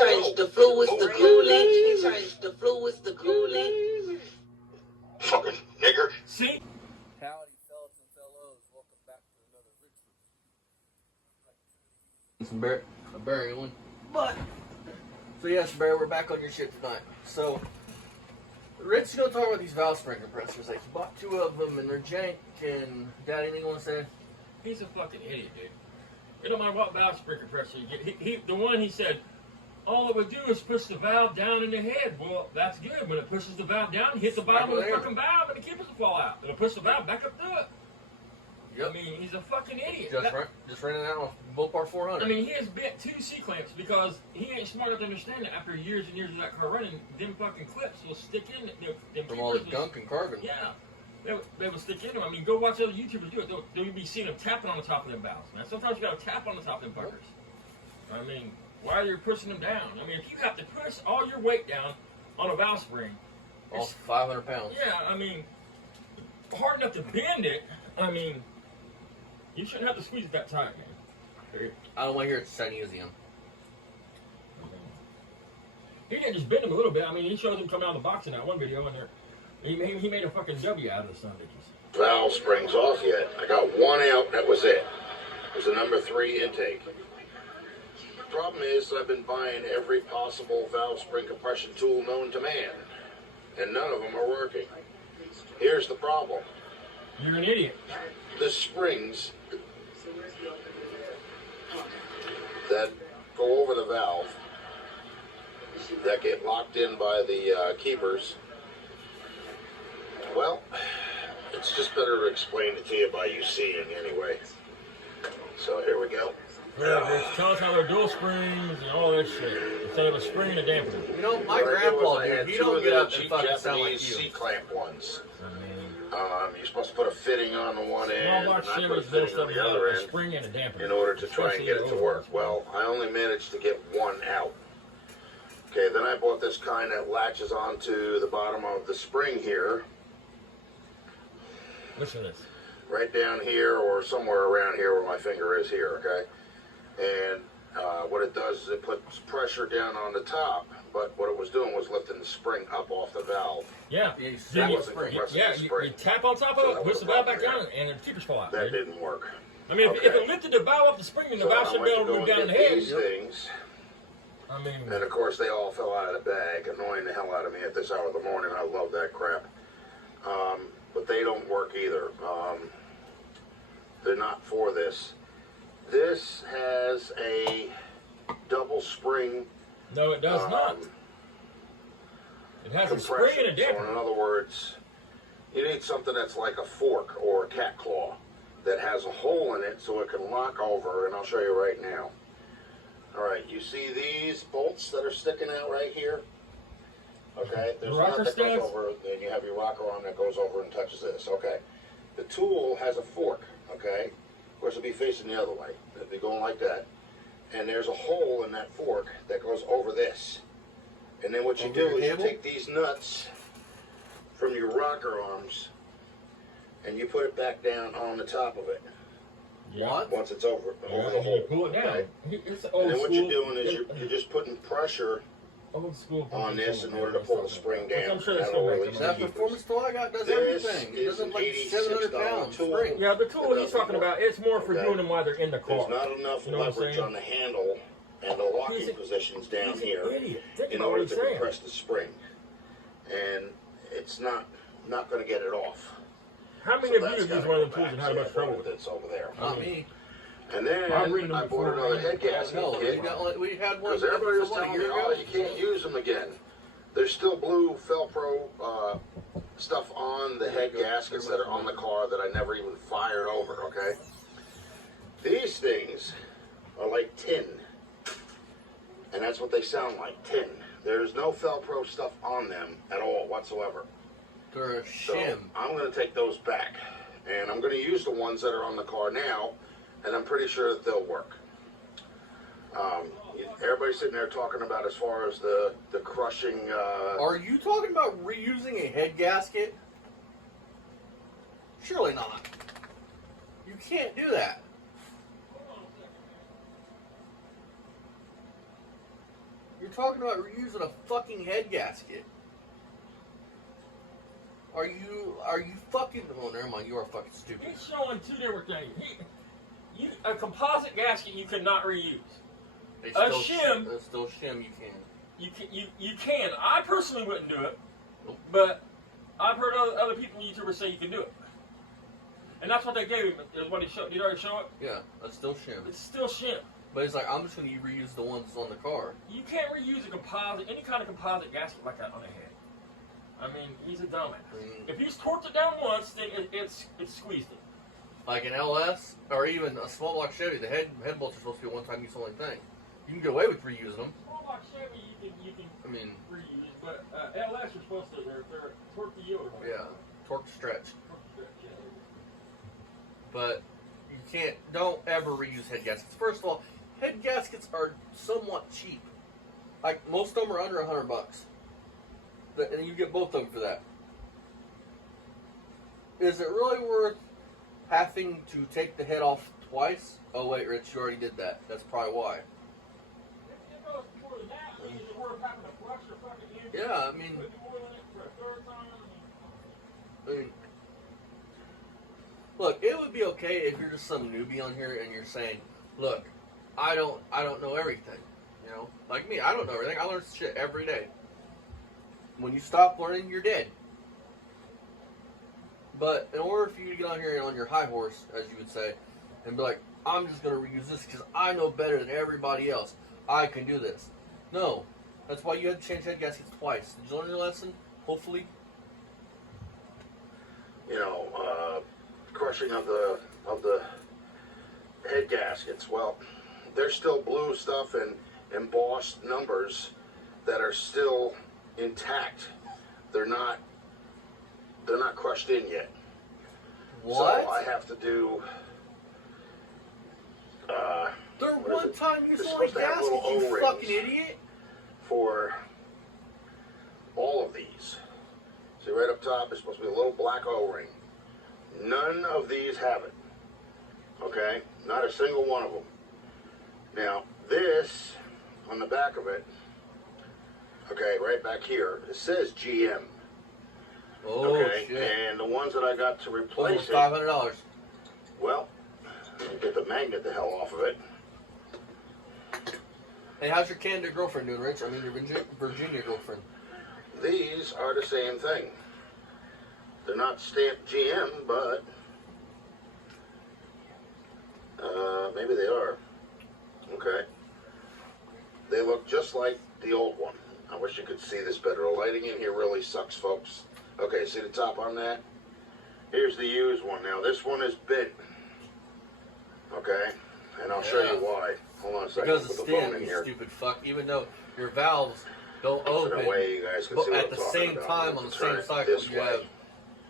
changed the fluids to coolant. He changed the fluids to coolant. Fucking nigger. See? Howdy, fellas and fellows. Welcome back to another Rich. Some Barry one. But so yes, Barry, we're back on your shit tonight. So Rich is gonna talk about these valve spring compressors. Like, he bought 2 of them and they're jank. And Dad, anything you want to say? He's a fucking idiot, dude. It don't matter what valve spring compressor you get. The one he said, all it would do is push the valve down in the head. Well, that's good. When it pushes the valve down, hit the bottom of the fucking valve and the keepers will fall out. It'll push the valve back up through it. Yep. I mean, he's a fucking idiot. Just running that on Bullpar 400. I mean, he has bent 2 C-clamps because he ain't smart enough to understand that after years and years of that car running, them fucking clips will stick in. Them from all the gunk and carbon. Yeah. They will stick into them. I mean, go watch other YouTubers do it. They'll be seeing them tapping on the top of them valves, man. Sometimes you got to tap on the top of them fuckers. I mean, why are you pushing them down? I mean, if you have to push all your weight down on a valve spring, all 500 pounds. Yeah, I mean, hard enough to bend it. I mean, you shouldn't have to squeeze it that tight, man. I don't want to hear it Chinesian. He didn't just bend them a little bit. I mean, he showed them come out of the box in that one video, and he made a fucking W out of the son of bitches. Valve springs off yet. I got 1 out, that was it. It was a number 3 intake. The problem is I've been buying every possible valve spring compression tool known to man, and none of them are working. Here's the problem. You're an idiot. The springs that go over the valve, that get locked in by the keepers, well, it's just better to explain it to you by you seeing anyway. So here we go. Yeah, tell us how they're dual springs and all this shit. Instead of a spring and a dampener. You know, my grandpa, dude, he don't get up and fucking sound like you. C-clamp ones. You're supposed to put a fitting on the one end, and I put a fitting on the other end spring and a dampener in order to try and get it to work. Well, I only managed to get 1 out. Okay, then I bought this kind that latches onto the bottom of the spring here. Which of this? Right down here or somewhere around here where my finger is here, okay? And what it does is it puts pressure down on the top, but what it was doing was lifting the spring up off the valve. Yeah. That wasn't compressing the spring. You tap on top of it, push the valve back down, and the keepers fall out. That didn't work. I mean, if it lifted the valve up the spring, then the valve should be able to move down in the head. These things. I mean, and of course, they all fell out of the bag, annoying the hell out of me at this hour of the morning. I love that crap. But they don't work either. They're not for this. This has a double spring. No, it does not. It has a spring and a damper. So in other words, you need something that's like a fork or a cat claw that has a hole in it so it can lock over, and I'll show you right now. All right, you see these bolts that are sticking out right here? Okay, there's one that goes over, then you have your rocker arm that goes over and touches this. Okay, the tool has a fork, okay? Of course, it'll be facing the other way. It'll be going like that. And there's a hole in that fork that goes over this. And then what you do is you take these nuts from your rocker arms and you put it back down on the top of it. What? Once it's over the hole. You pull it down. Okay? And then what you're doing is you're just putting pressure on this in order to pull the spring down. I'm sure that's that performance tool I got does everything. It does like 700 pounds spring. Yeah, the tool he's talking about, it's more for doing them while they're in the car. There's not enough leverage on the handle and the locking positions down here in order to compress the spring. And it's not going to get it off. How many of you have used one of the tools and had a bunch of trouble with it? It's over there. Not me. And then I bought another head gasket kit we had one because everybody was telling me, oh, you can't use them again. There's still blue Velcro stuff on the head gaskets that are on the car that I never even fired over, okay? These things are like tin. And that's what they sound like, tin. There's no Velcro stuff on them at all whatsoever. They're a so shim. I'm going to take those back. And I'm going to use the ones that are on the car now. And I'm pretty sure that they'll work. Everybody's sitting there talking about as far as the crushing... Are you talking about reusing a head gasket? Surely not. You can't do that. You're You're talking about reusing a fucking head gasket. Are you fucking? Oh, never mind. You are fucking stupid. He's showing two different things. A composite gasket you cannot reuse. A shim. Still shim. You can. You can. I personally wouldn't do it, Nope. but I've heard other people, YouTubers, say you can do it. And that's what they gave him. Is what he showed. Did you already show it? Yeah, that's still shim. It's still shim. But it's like, I'm just going to reuse the ones on the car. You can't reuse a composite, any kind of composite gasket like that on a head. I mean, he's a dumbass. If he's torqued it down once, then it's squeezed it. Like an LS, or even a small block Chevy, the head bolts are supposed to be a one-time use only thing. You can get away with reusing them. Small block Chevy, you can reuse, but LS are supposed to, they're torque the yield. Yeah, torque to stretch. Torque to stretch, yeah. But you can't, don't ever reuse head gaskets. First of all, head gaskets are somewhat cheap. Like, most of them are under $100. And you get both of them for that. Is it really worth having to take the head off twice? Oh wait, Rich, you already did that. That's probably why. It goes more than that. I mean, is it worth having to flush your fucking engine? Yeah, I mean, Put the oil in it for a third time? I mean, look, it would be okay if you're just some newbie on here and you're saying, look, I don't know everything. You know, like me, I don't know everything. I learn shit every day. When you stop learning, you're dead. But in order for you to get on here on your high horse, as you would say, and be like, I'm just going to reuse this because I know better than everybody else. I can do this. No. That's why you had to change head gaskets twice. Did you learn your lesson? Hopefully. You know, crushing of the head gaskets. Well, there's still blue stuff and embossed numbers that are still intact. They're not crushed in yet. What? So I have to do. They're one-time use They're only supposed to have gaskets, little you O-rings. fucking idiot. For all of these. See right up top, there's supposed to be a little black O-ring. None of these have it. Okay? Not a single one of them. Now, this, on the back of it, okay, right back here, it says GM. Oh, Okay? shit. And the ones that I got to replace Almost it, $500. well, get the magnet the hell off of it. Hey, how's your Canada girlfriend doing, Rich? I mean, your Virginia girlfriend. These are the same thing. They're not stamped GM, but maybe they are. Okay. They look just like the old one. I wish you could see this better. The lighting in here really sucks, folks. Okay, see the top on that? Here's the used one. Now, this one is bent. Okay? And I'll show you why. Hold on a second. Because Put it's the phone thin, in you here. stupid fuck. Even though your valves don't open, In a way you guys can but see what at I'm the talking same about. time on the Turn same it cycle, this you way. have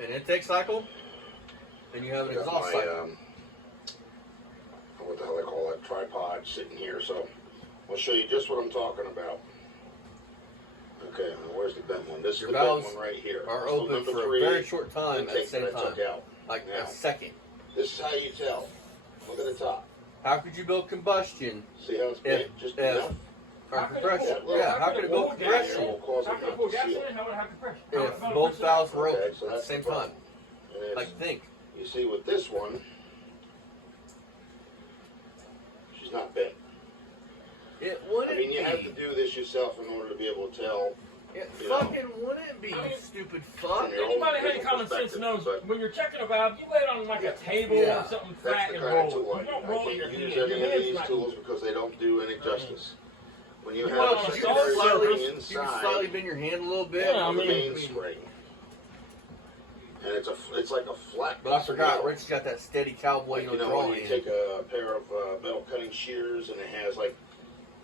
an intake cycle, and you have an Got exhaust my, cycle. what the hell I call that, tripod sitting here. So I'll show you just what I'm talking about. Okay, now where's the bent one? This is Your the bent valves one right here. are This is open number for a 3 very short time at the intake same that I time. took out. Like Now, a second. this is how you tell. Look at the top. How could you build combustion See how it's bent? Just enough? or compression? pull- Yeah, how could it build pull gas compression in? Will cause How it can it not pull to gas seal. in? How would it have compression? if both valves were open Okay, so at the that's same the problem. time? And it's- Like, think. you see with this one, she's not bent. It wouldn't I mean, you be. have to do this yourself in order to be able to tell. It you know. fucking wouldn't be, I mean, you stupid fuck. From your own Anybody had any visual common sense perspective, knows but when you're checking a valve, you lay it on like a table Yeah. or something that's flat the and kind roll of tool it. You don't roll it I in your can't hand. use Your any of hand's these not tools because they don't do any justice. When you You have want a to You secondary install spring you can slightly inside bend your hand a little bit. Yeah, I of the mean- main spring, and it's like a flat. But I piece of forgot, metal. Rich got that steady cowboy, You know, drawing when you hand. take a pair of metal cutting shears and it has like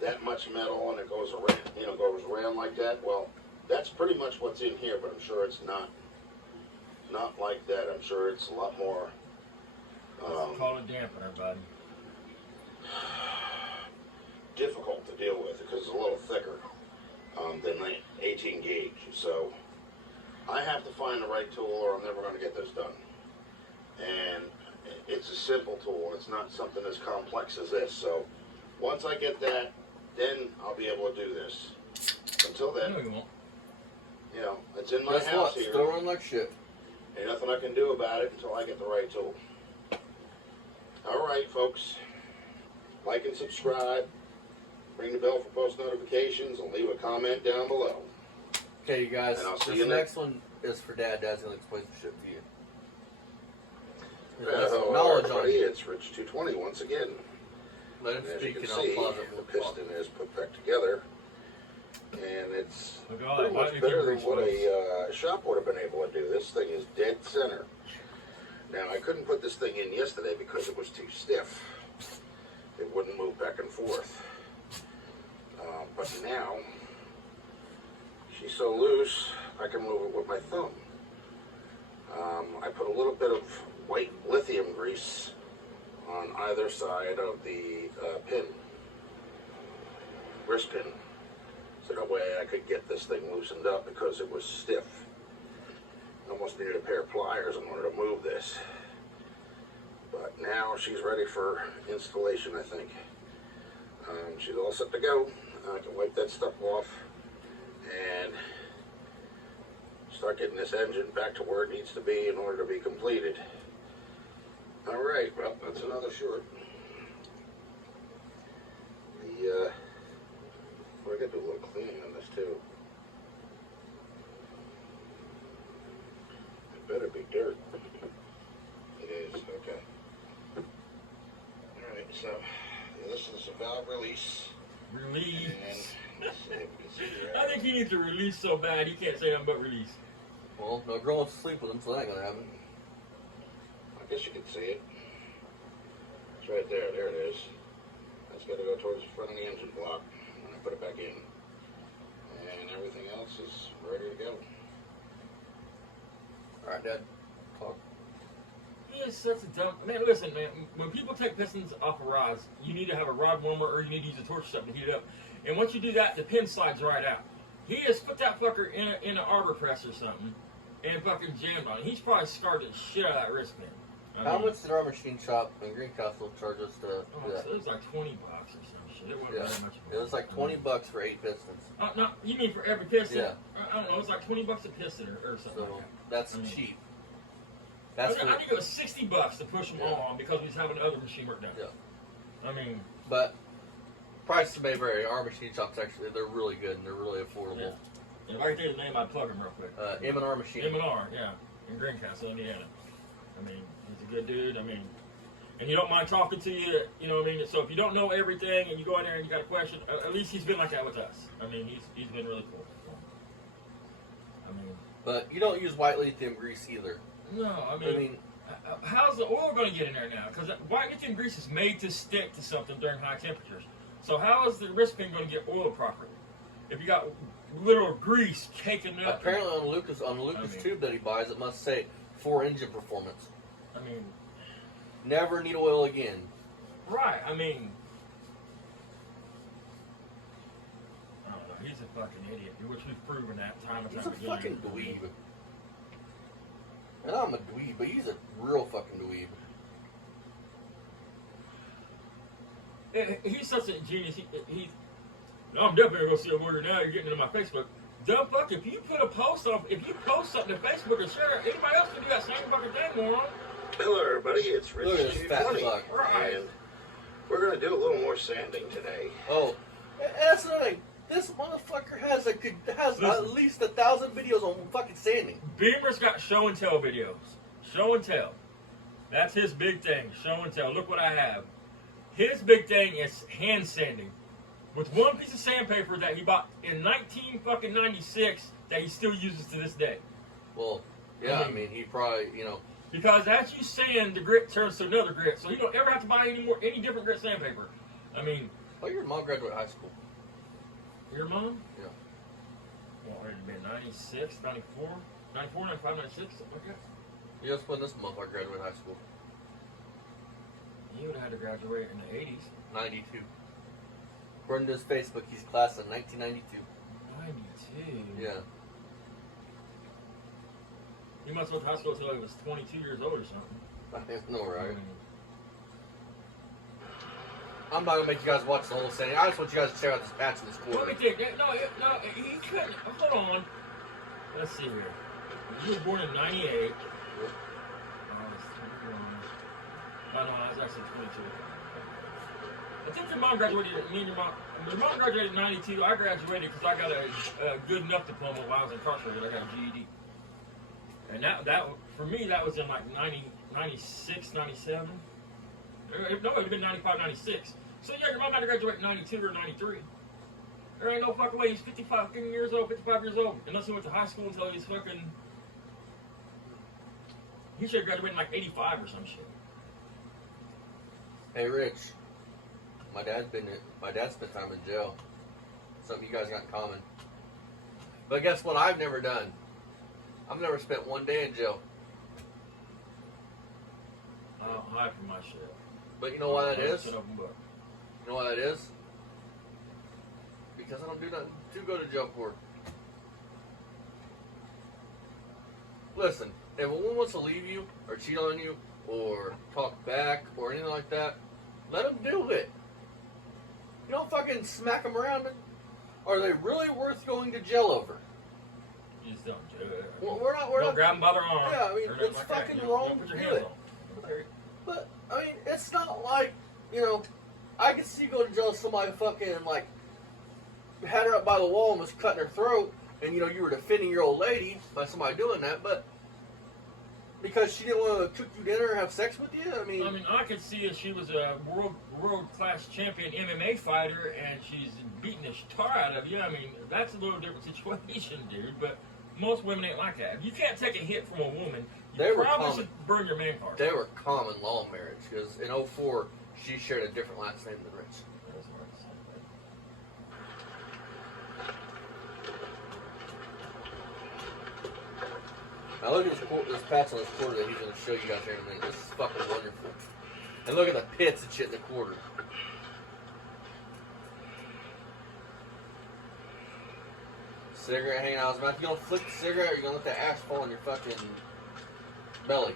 that much metal and it goes around, goes around like that. Well, that's pretty much what's in here, but I'm sure it's not like that. I'm sure it's a lot more Call it dampener, buddy. difficult to deal with because it's a little thicker than the 18 gauge. So I have to find the right tool or I'm never going to get this done. And it's a simple tool. It's not something as complex as this. So once I get that, then I'll be able to do this. until then. No, you won't. You know, it's in my Guess house what? here. Still run like shit. Ain't nothing I can do about it until I get the right tool. All right, folks. Like and subscribe. Ring the bell for post notifications and leave a comment down below. Okay, you guys. And I'll see This you next one is for Dad. Dad's gonna explain some shit to you. Hello, Knowledge on everybody. you. It's Rich220 once again. Let him And as you speak can and I'll see, pause it. the piston is put back together. And it's Look at all pretty that much white better than grease, what folks. a shop would have been able to do. This thing is dead center. Now, I couldn't put this thing in yesterday because it was too stiff. It wouldn't move back and forth. But now, she's so loose, I can move it with my thumb. I put a little bit of white lithium grease on either side of the wrist pin. So that way I could get this thing loosened up because it was stiff. I almost needed a pair of pliers in order to move this. But now she's ready for installation, I think. She's all set to go. I can wipe that stuff off and start getting this engine back to where it needs to be in order to be completed. All right, well, that's another short. I got to do a little cleaning on this too. It better be dirt. It is, okay. Alright, so this is a valve release. Release. And let's see if we can see the I think he needs to release so bad he can't say nothing but release. Well, no girl wants to sleep with him, so that ain't gonna happen. I guess you can see it. It's right there. There it is. That's got to go towards the front of the engine block when I put it back in. And everything else is ready to go. Alright, Dad. Talk. He is such a dumb man. Listen, man. When people take pistons off of rods, you need to have a rod warmer or you need to use a torch or something to heat it up. And once you do that, the pin slides right out. He has put that fucker in an arbor press or something and fucking jammed on it. He's probably scarred the shit out of that wrist pin. How much did our machine shop in Greencastle charge us to do that? So it was like $20 or some shit. It wasn't Yeah. very much. It was like $20 for 8 pistons. No, you mean for every piston? Yeah. I don't know. It was like $20 a piston or something. So like that. that's I mean, cheap. I That's think for, it was $60 to push them Yeah. all on because we was having other machine work done. Yeah. I mean, but prices may vary. Our machine shops actually they're really good and they're really affordable. yeah. If I could tell you the name, I'd plug him real quick. M&R machine. M&R, yeah, in Greencastle, Indiana. I mean, he's a good dude. I mean, and he don't mind talking to you. You know what I mean? So if you don't know everything and you go in there and you got a question, at least he's been like that with us. I mean, he's been really cool. I mean, But you don't use white lithium grease either. no, I mean how's the oil going to get in there now? Because white lithium grease is made to stick to something during high temperatures. So how is the wrist pin going to get oil properly? If you got little grease caking up. Apparently on the Lucas tube that he buys, it must say for engine performance. I mean, Never need oil again. right? I mean, I don't know. He's a fucking idiot, which we've proven that time and He's time a again. fucking dweeb. And I'm a dweeb, but he's a real fucking dweeb. He's such a genius. I'm definitely gonna go see a warrior now. You're getting into my Facebook. Dumb fuck, if you put a post on, if you post something to Facebook and share it, anybody else can do that same fucking thing, moron. Hello, everybody. It's Rich Look at this fat 220, fuck. Right. and we're going to do a little more sanding today. Oh, and that's another thing. This motherfucker has at least 1,000 videos on fucking sanding. Beamer's got show and tell videos. Show and tell. That's his big thing. Show and tell. Look what I have. His big thing is hand sanding. With one piece of sandpaper that he bought in 1996 that he still uses to this day. Well, yeah, I mean, he probably, Because as you sand, the grit turns to another grit. So you don't ever have to buy any different grit sandpaper. I mean... Oh, your mom graduated high school. Your mom? Yeah. What would it have been, 96, 94? 94, 95, 96, something like that? Yes, when this motherfucker graduated high school. He would have had to graduate in the 80s. 92. According to his Facebook, he's class of 1992. 92? Yeah. He must have went to high school until he was 22 years old or something. I know, right? I'm not gonna make you guys watch the whole thing. I just want you guys to check out this patch in this Let quarter. me think. No, he couldn't. Hold on. Let's see here. You were born in 98. Oh, no, I was actually 22. I think your mom graduated, your mom graduated in 92. I graduated because I got a good enough diploma while I was incarcerated. I got a GED. And that for me, that was in like 96, 97. No, it would have been 95, 96. So yeah, your mom had to graduate in 92 or 93. There ain't no fucking way. He's 55 years old, 55 years old. Unless he went to high school until he's fucking... He should have graduated in like 85 or some shit. Hey, Rich. My dad spent time in jail. Something you guys got in common. But guess what I've never done? I've never spent one day in jail. I don't hide from my shit. But you know why that is? You You know why that is? Because I don't do nothing to go to jail for. Listen, if a woman wants to leave you, or cheat on you, or talk back, or anything like that, let them do it. You don't fucking smack them around. Are they really worth going to jail over? You just don't do it. Well, we're Don't not. grab them by their arm. Yeah, I mean, or nothing it's like that. fucking You wrong don't put your to hands do it. on them. But I mean, it's not like, you know, I could see you go to jail if somebody fucking like had her up by the wall and was cutting her throat, and you know you were defending your old lady by somebody doing that, but because she didn't want to cook you dinner or have sex with you, I mean, I could see if she was a world class champion MMA fighter and she's beating the tar out of you. I mean, that's a little different situation, dude. But most women ain't like that. If you can't take a hit from a woman, They you were probably common. should burn your man card. they were common law marriage because in '04 she shared a different last name than Rich. That's what I said. Now look at this patch on this quarter that he's going to show you guys here in a minute. This is fucking wonderful. And look at the pits and shit in the quarter. Cigarette hanging out his mouth. You gonna flick the cigarette or you gonna let that ash fall on your fucking belly?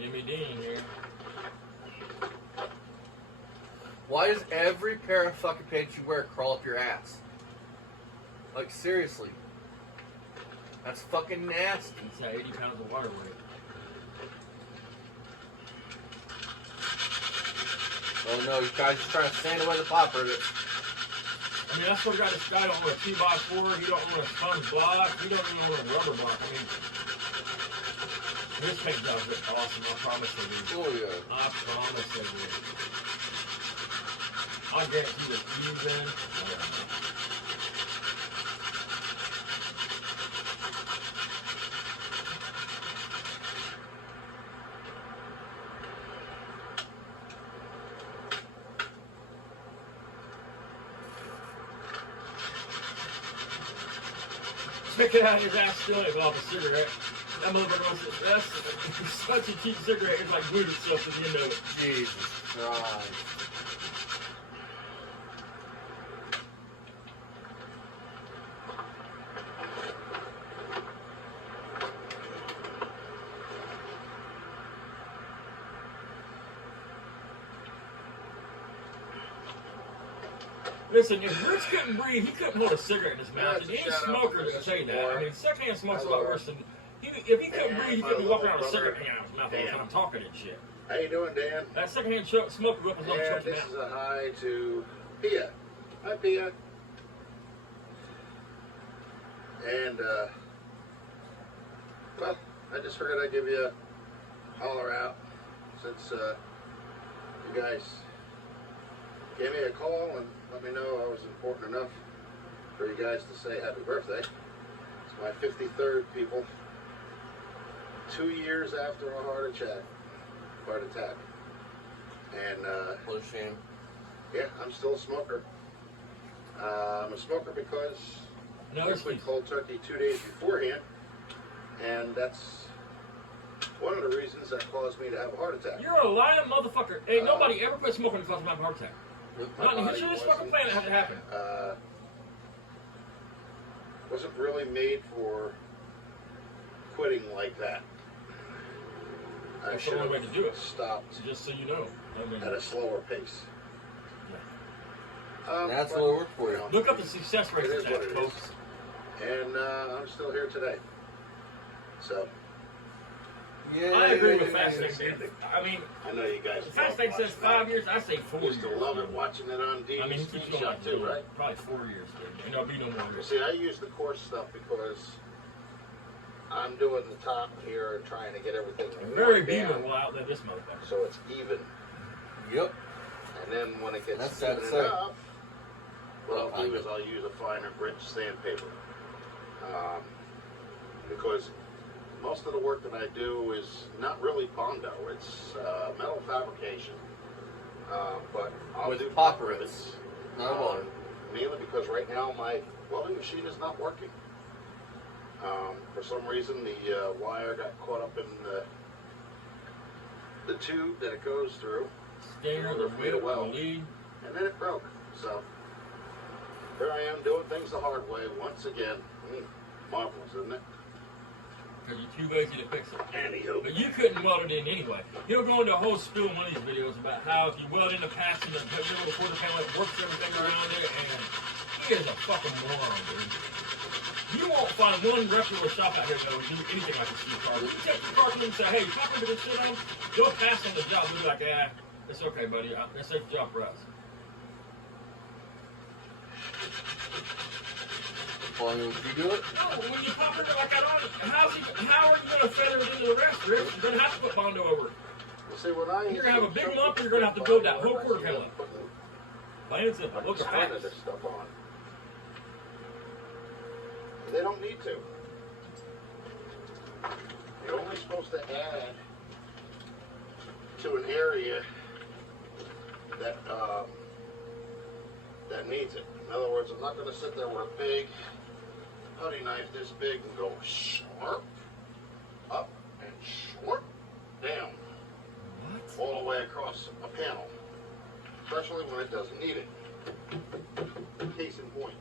Jimmy Dean here. Why does every pair of fucking pants you wear crawl up your ass? Like, seriously. That's fucking nasty. It's 80 pounds of water weight. Oh no, you guys just trying to sand away the popper. I mean, I still got this guy don't want a 2x4, he don't want a sponge block, he don't even want a rubber block. I mean, this paint job's look awesome, I promise you. Oh yeah. I promise you. I guarantee you it's even. Check it out, his ass still ain't off a cigarette. That motherfucker, that's such a cheap cigarette, it's like glued itself to the end of it. Jesus Christ. Listen, if Rich couldn't breathe, he couldn't hold a cigarette in his mouth. And any smoker will tell you that. I mean, secondhand smoke's a lot worse than... If he couldn't breathe, he couldn't be walking around with a cigarette hanging out of his mouth all the time talking and shit. How you doing, Dan? That secondhand smoke will go up his lungs, And choke him this out. is a hi to Pia. Hi, Pia. And, well, I just figured I'd give you a holler out since you guys gave me a call and let me know I was important enough for you guys to say happy birthday. It's my 53rd, people. 2 years after a heart attack. And, What a shame. yeah, I'm still a smoker. I'm a smoker because No, I it's quit cold turkey 2 days beforehand, and that's one of the reasons that caused me to have a heart attack. You're a lying motherfucker. Ain't nobody ever quit smoking because of my heart attack. Not in the history of this fucking planet has it happened. Wasn't really made for quitting like that. That's the only way to do it. Stopped So just so you know. I mean, at a slower pace. That's but, what worked for you. look up the success rates It of is what that, it folks. And I'm still here today. So Yeah, I agree with yeah, Fast yeah. Thing. I mean, I know you guys. Fast Thing says 5 years. I say 4 years. Used to love it watching it on I mean, he DVD keeps going screenshot too, right? probably 4 years, dude. And there'll be no more years. See, I use the course stuff because I'm doing the top here and trying to get everything Very worn Beamer down will outlive this motherfucker. so it's even. Yep. And then when it gets That's sad even to say. enough, what I'll do is I'll use a finer grit sandpaper. Because most of the work that I do is not really Bondo, it's metal fabrication. But I'll With do pop pop rivets. Not a bottom. mainly because right now my welding machine is not working. For some reason the wire got caught up in the tube that it goes through. Stinger, the Made a whip, the weld. lead. And then it broke. So here I am doing things the hard way once again. Marvelous, isn't it? Because you're too lazy to fix it. Anywho. But you couldn't weld it in anyway. He'll go into a whole spiel in one of these videos about how if you weld in the patch and the little quarter panel, it works everything around it, and he is a fucking moron, dude. You won't find one reputable shop out here that will do anything like this to your car. You take your car to them and say, hey, pop over this shit on, they'll pass on the job. They'll be like, it's okay, buddy. That's a safe job for us. Well, you do it? No, when you pop it like that on, how are you going to feather it into the rest, Rich? You're going to have to put Bondo over it. Well, see, when I You're going to have a big lump, or you're going to have to build that whole quarter panel up. Plain and simple. Look at that. facts. This stuff on. They don't need to. You're only supposed to add to an area that that needs it. In other words, I'm not going to sit there with a big putty knife this big and go sharp up and sharp down all the way across a panel, especially when it doesn't need it. Case in point.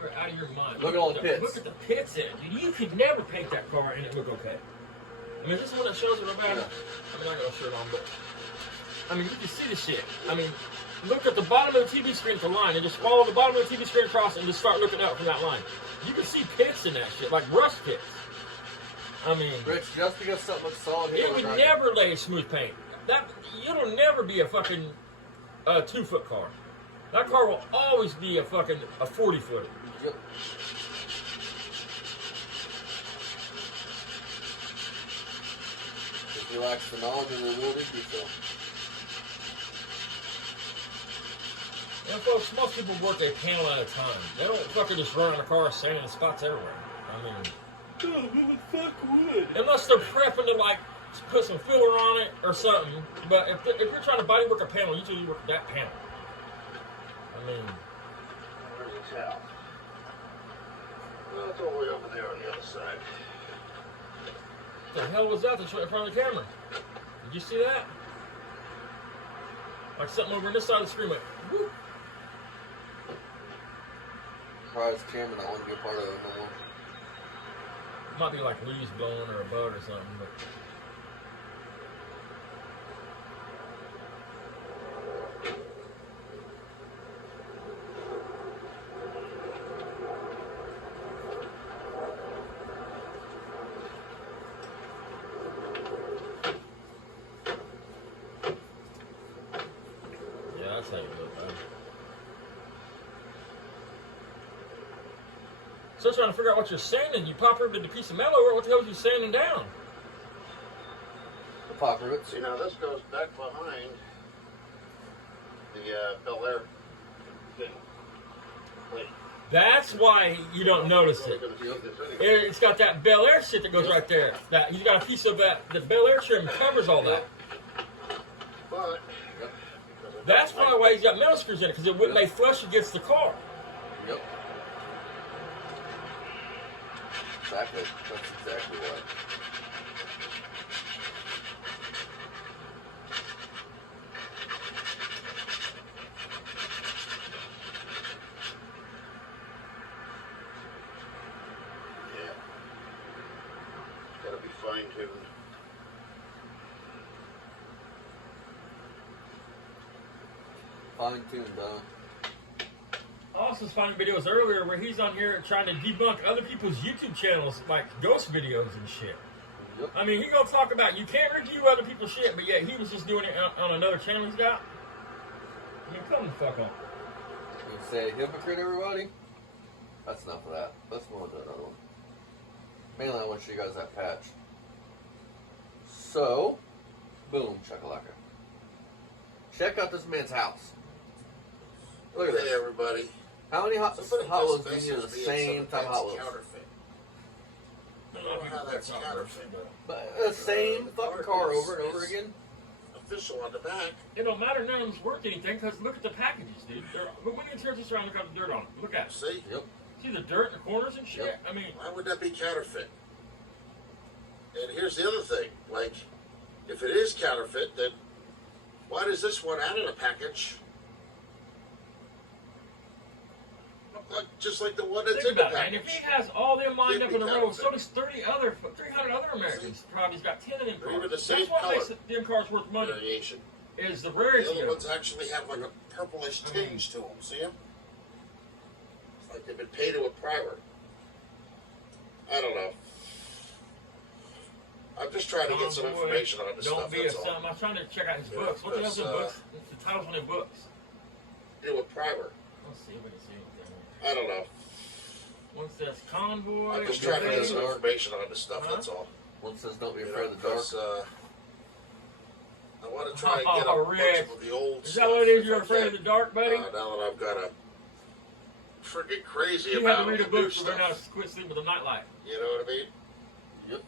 You're out of your mind. Look at all the pits. Look at the pits in it, dude. You could never paint that car and it look okay. I mean, is this the one that shows it real bad? Yeah. I mean, I got a shirt on, but I mean, you can see the shit. I mean, look at the bottom of the TV screen at the line and just follow the bottom of the TV screen across and just start looking out from that line. You can see pits in that shit, like rust pits. I mean, Rich, just because something looks solid here, it would never lay smooth paint. It'll never be a fucking 2-foot car. That car will always be a 40-footer. Yep. Just relax the knowledge and rewarded yourself. You know, folks, most people work a panel at a time. They don't fucking just run on a car sanding spots everywhere. I mean, who the fuck would? Unless they're prepping to like put some filler on it or something. But if you're trying to body work a panel, usually you work that panel. I mean, Where's the towel? Well, it's all the way over there on the other side. what the hell was that that's right in front of the camera? Did you see that? Like something over on this side of the screen went, whoop. Probably this camera not want to be a part of it no more. Might be like leaves blowing or a bug or something, but yeah, that's how you do it, man. So trying to figure out what you're sanding, you pop ribbed a piece of metal, or what the hell are you sanding down? The pop rivets. See, now this goes back behind the Bel Air thing. Wait. That's why you don't notice it. It's got that Bel Air shit that goes right there. That he's got a piece of that. The Bel Air trim covers all that. But That's probably why he's got metal screws in it, because it wouldn't lay flush against the car. Yep. Exactly. That's exactly why. Yeah. Gotta be fine-tuned. fine-tuned, though. I also was finding videos earlier where he's on here trying to debunk other people's YouTube channels, like ghost videos and shit. Yep. I mean, he gonna talk about you can't review other people's shit, but yet he was just doing it on another channel he's got. I mean, come the fuck on. You say hypocrite, everybody? That's enough of that. Let's move on to another one. Mainly, I want to show you guys that patch. So, boom, chakalaka. Check out this man's house. Look at Hey, this. everybody. How many Hot Somebody Wheels just do you need the messaged me and same said type of that's Hot Wheels? counterfeit. I I don't know how that's counterfeit. But the same fucking car over and over again? Official on the back. It don't matter, none of them's worth anything, because look at the packages, dude. But when you turn this around, look at the dirt on them. Look at it. See? Yep. See the dirt in the corners and shit? Yep. I mean, Why would that be counterfeit? And here's the other thing. Like, if it is counterfeit, then why does this one out of the package look like just like the one that's think in the about it, man. package? If he has all them lined up in a row, so Counterfeit. does 300 other Americans. Probably he's got 10 of them They're even cars. the same That's what color. makes them cars worth money, Variation. is the The rarity other of ones it. actually have like a purplish tinge to them. See them? It's like they've been painted with primer. I don't know. I'm just trying to get some information on this Don't stuff. be a That's all. son. I was trying to check out his Yeah, books. What the hell's in that's, books? The titles on the books. Deal with primer. Let's see if we can see anything. I don't know. One says convoy. I'm just Don't trying to be get afraid some of the information on this stuff. Huh? That's all. One says don't be You afraid know, of the dark. because I want to try and get a Oh, bunch Rick. of the old Is stuff. that what it is? if You're I afraid can. of the dark, buddy? Now that I've got a freaking crazy You had about to read a new book to stuff. learn how to quit sleeping with a nightlight. You know what I mean? Yep.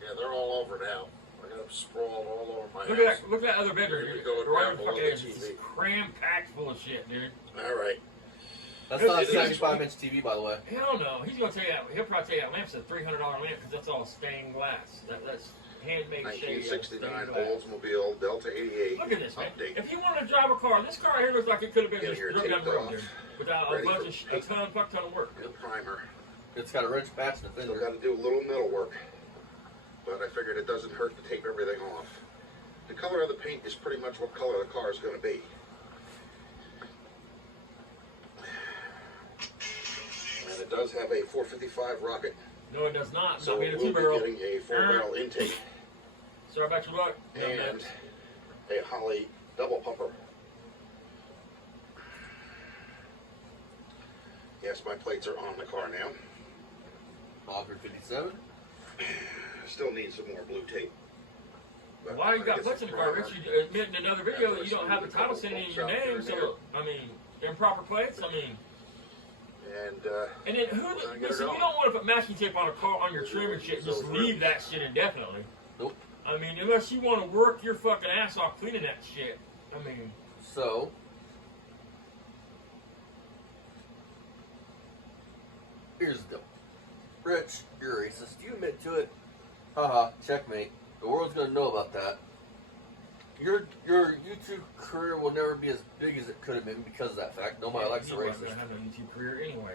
Yeah, they're all over now. I got them sprawled all over my Look house. at that! Look at that other bedroom. Here we dude. go, Right down on the below fucking the edge. It's TV. just cram packed full of shit, dude. All right. That's not a It is- 75-inch TV, by the way. Hell no. He's gonna tell you that. He'll probably tell you that lamp's a $300 lamp because that's all stained glass. That's handmade shade. 1969 Oldsmobile Delta 88. Look at this, man. Update. If you wanted to drive a car, this car here looks like it could have been Get just here, driven down the taped road, off. dude, without a Ready bunch for of paint. fuck ton of work. The primer. It's got a ridge patch and a Still fender. got to do a little metal work, but I figured it doesn't hurt to tape everything off. The color of the paint is pretty much what color the car is going to be. And it does have a 455 rocket, No, it does not. so Not being a we'll be two-barrel. getting a 4-barrel intake Sorry about your luck. and a Holly double pumper. Yes, my plates are on the car now. Auger 57. Still need some more blue tape. But Why you I got guess books in it's the car? primer. Rich, you admit in another video that you don't have the title sitting in your name, so, I mean, improper plates, I mean. And And then who, Well, get it listen, you on. don't want to put masking tape on a car, on your trim and shit, just leave that shit indefinitely. Nope. I mean, unless you want to work your fucking ass off cleaning that shit. I mean, So, here's the deal. Rich, you're racist. You admit to it. Haha, checkmate. The world's gonna know about that. Your YouTube career will never be as big as it could have been because of that fact. Nobody likes a you wasn't racist. gonna have a YouTube career anyway.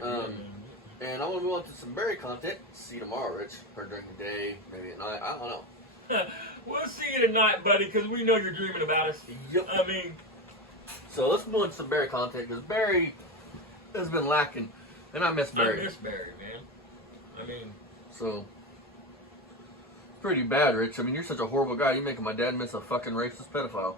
And I want to move on to some berry content. See you tomorrow, Rich. Or during the day, maybe at night. I don't know. We'll see you tonight, buddy, because we know you're dreaming about us. Yep. I mean, So let's move on to some berry content because Barry has been lacking, and I miss I Barry. miss Barry, man. I mean, So, pretty bad, Rich. I mean, you're such a horrible guy. You're making my dad miss a fucking racist pedophile.